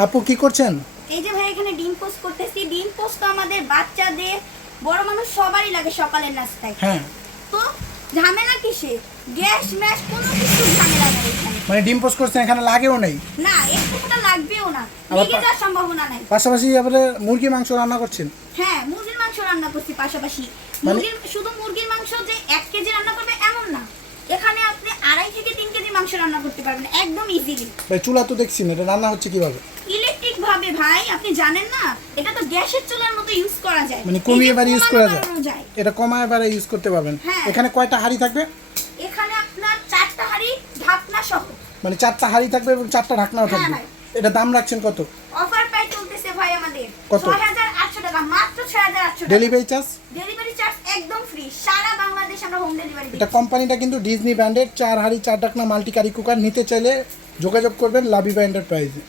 আপু কি করছেন? এই যে ভাই এখানে ডিম পোস্ট করতেছি। ডিম পোস্ট তো আমাদের বাচ্চাদের, বড় মানুষ সবারই লাগে সকালের নাস্তায়। হ্যাঁ, তো ঝামেলা কিসে? গ্যাস ম্যাশ কোনো কিছু ঝামেলা নেই এখানে। মানে ডিম পোস্ট করছেন, এখানে লাগেও নেই। না, একটুটা লাগবেও না, আবার লেগে যাওয়ার সম্ভাবনা নাই। পাশাপাশি এবারে মুরগি মাংস রান্না করছেন। হ্যাঁ, মুরগির মাংস রান্না করছি পাশাপাশি। শুধু মুরগির মাংস যে 1 কেজি রান্না করবে এমন না, এখানে আপনি 2.5 থেকে 3 কেজি মাংস রান্না করতে পারবেন একদম ইজিলি। ভাই চুলা তো দেখছি না, এটা রান্না হচ্ছে কিভাবে? ইলেকট্রিক ভাবে ভাই, আপনি জানেন না? এটা তো গ্যাসের চুলার মতো ইউজ করা যায়, মানে কমিয়ে বাড়ি ইউজ করা যায়। যায়। এটা কমায় বাড়ে ইউজ করতে পারবেন। হ্যাঁ। এখানে কয়টা হাঁড়ি থাকবে? এখানে আপনার 4টা হাঁড়ি ঢাকনা সহ। মানে 4টা হাঁড়ি থাকবে এবং 4টা ঢাকনাও হ্যাঁ থাকবে। ভাই। এটা দাম রাখছেন কত? অফার প্রাইস চলতেছে ভাই আমাদের কত? ৬৮০০ টাকা, মাত্র ৬৮০০ টাকা। Delivery charge? ডেলিভারি চার্জ একদম ফ্রি, সারা বাংলাদেশ আমরা হোম ডেলিভারি দিই। এটা কোম্পানিটা কিন্তু ডিজনি ব্র্যান্ডের 4 হাঁড়ি 4 ঢাকনা মাল্টি কারি কুকার। নিতে চাইলে যোগাযোগ করবেন লাবিবা এন্টারপ্রাইজে।